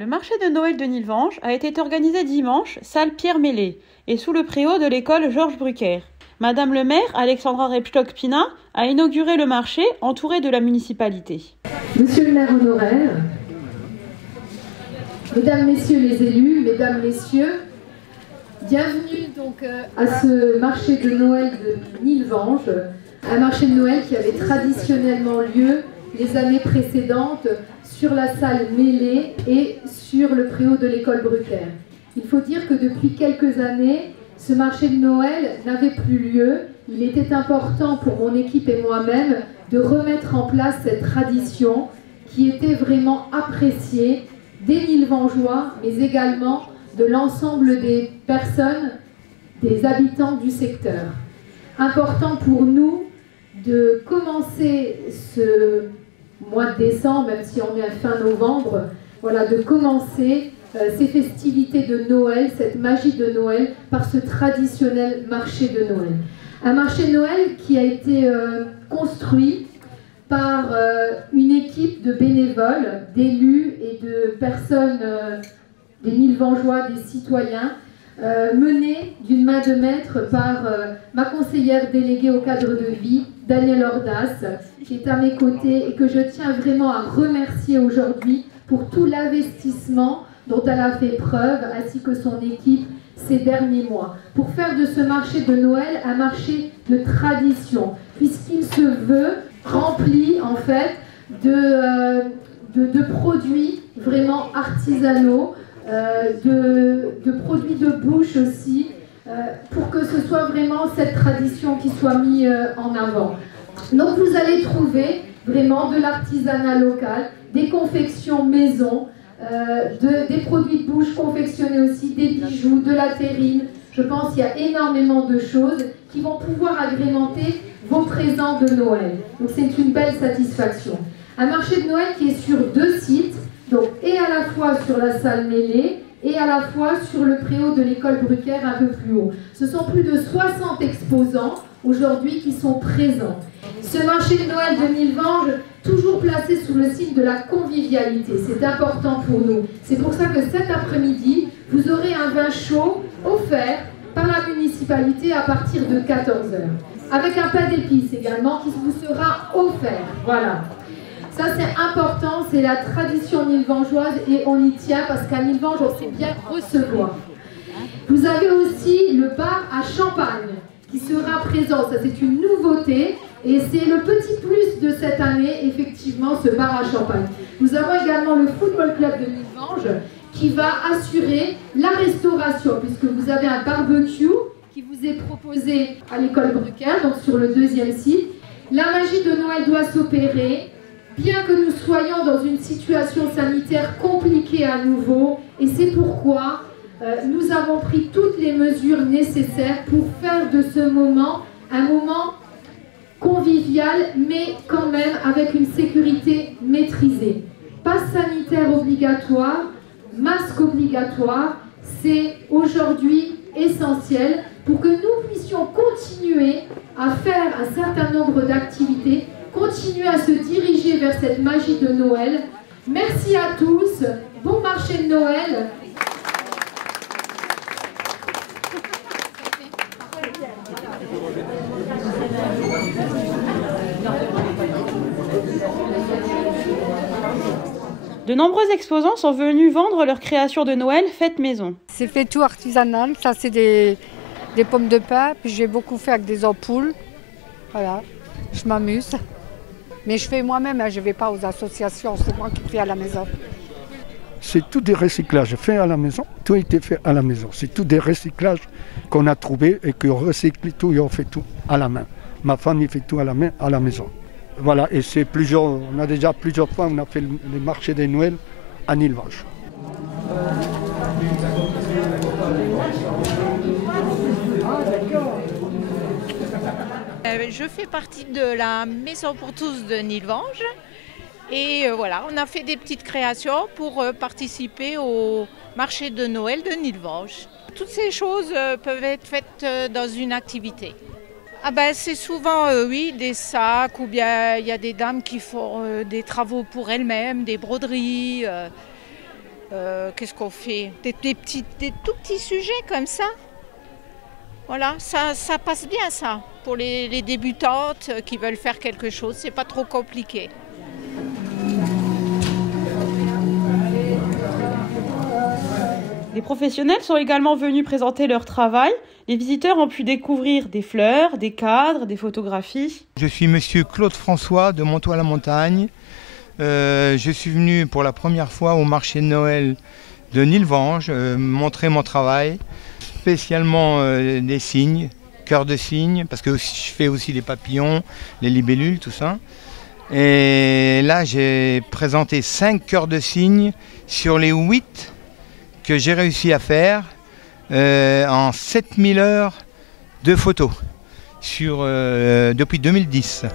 Le marché de Noël de Nilvange a été organisé dimanche, salle Pierre Mélé, et sous le préau de l'école Georges Brucker. Madame le maire, Alexandra Rebstock-Pina, a inauguré le marché entouré de la municipalité. Monsieur le maire honoraire, mesdames, messieurs les élus, mesdames, messieurs, bienvenue donc à ce marché de Noël de Nilvange, un marché de Noël qui avait traditionnellement lieu les années précédentes sur la salle Mélé et sur le préau de l'école Brucker. Il faut dire que depuis quelques années, ce marché de Noël n'avait plus lieu. Il était important pour mon équipe et moi-même de remettre en place cette tradition qui était vraiment appréciée des Nilvangeois, mais également de l'ensemble des personnes, des habitants du secteur. Important pour nous de commencer ce mois de décembre, même si on est fin novembre, voilà, de commencer ces festivités de Noël, cette magie de Noël, par ce traditionnel marché de Noël. Un marché de Noël qui a été construit par une équipe de bénévoles, d'élus et de personnes, des Nilvangeois, des citoyens, menée d'une main de maître par ma conseillère déléguée au cadre de vie, Danielle Ordas, qui est à mes côtés et que je tiens vraiment à remercier aujourd'hui pour tout l'investissement dont elle a fait preuve, ainsi que son équipe ces derniers mois, pour faire de ce marché de Noël un marché de tradition, puisqu'il se veut rempli en fait de produits vraiment artisanaux, de produits de bouche aussi, pour que ce soit vraiment cette tradition qui soit mise en avant. Donc vous allez trouver vraiment de l'artisanat local, des confections maison, des produits de bouche confectionnés aussi, des bijoux, de la terrine. Je pense qu'il y a énormément de choses qui vont pouvoir agrémenter vos présents de Noël. Donc c'est une belle satisfaction. Un marché de Noël qui est sur 2 sites, donc et à la fois sur la salle Mélé et à la fois sur le préau de l'école Brucker un peu plus haut. Ce sont plus de 60 exposants aujourd'hui qui sont présents. Ce marché de Noël de Nilvange, toujours placé sous le signe de la convivialité, c'est important pour nous. C'est pour ça que cet après-midi, vous aurez un vin chaud offert par la municipalité à partir de 14 h, avec un pain d'épices également qui vous sera offert. Voilà. Ça c'est important, c'est la tradition nilvangeoise et on y tient parce qu'à Nilvange on sait bien recevoir. Vous avez aussi le bar à champagne qui sera présent, ça c'est une nouveauté et c'est le petit plus de cette année, effectivement, ce bar à champagne. Nous avons également le football club de Nilvange qui va assurer la restauration puisque vous avez un barbecue qui vous est proposé à l'école Brucker, donc sur le 2e site. La magie de Noël doit s'opérer, bien que nous soyons dans une situation sanitaire compliquée à nouveau, et c'est pourquoi nous avons pris toutes les mesures nécessaires pour faire de ce moment un moment convivial, mais quand même avec une sécurité maîtrisée. Passe sanitaire obligatoire, masque obligatoire, c'est aujourd'hui essentiel pour que nous puissions continuer à faire un certain nombre d'activités, continuer à se diriger vers cette magie de Noël. Merci à tous, bon marché de Noël. De nombreux exposants sont venus vendre leurs créations de Noël faites maison. C'est fait tout artisanal, ça c'est des pommes de pin, puis j'ai beaucoup fait avec des ampoules. Voilà, je m'amuse. Mais je fais moi-même, je ne vais pas aux associations, c'est moi qui fais à la maison. C'est tout des recyclages faits à la maison, tout a été fait à la maison. C'est tout des recyclages qu'on a trouvés et qu'on recycle tout et on fait tout à la main. Ma famille fait tout à la main, à la maison. Voilà, et c'est plusieurs, on a déjà plusieurs fois, on a fait les marchés des Noël à Nilvange. Je fais partie de la Maison pour tous de Nilvange et voilà, on a fait des petites créations pour participer au marché de Noël de Nilvange. Toutes ces choses peuvent être faites dans une activité. Ah ben, c'est souvent oui, des sacs ou bien il y a des dames qui font des travaux pour elles-mêmes, des broderies. Qu'est-ce qu'on fait? Des tout petits sujets comme ça. Voilà, ça passe bien ça. Pour les débutantes qui veulent faire quelque chose, c'est pas trop compliqué. Des professionnels sont également venus présenter leur travail. Les visiteurs ont pu découvrir des fleurs, des cadres, des photographies. Je suis monsieur Claude François de Montois-la-Montagne. Je suis venu pour la première fois au marché de Noël de Nilvange montrer mon travail, spécialement des cygnes, cœurs de cygne, parce que je fais aussi les papillons, les libellules, tout ça. Et là, j'ai présenté 5 cœurs de cygne sur les 8 que j'ai réussi à faire en 7000 heures de photos depuis 2010.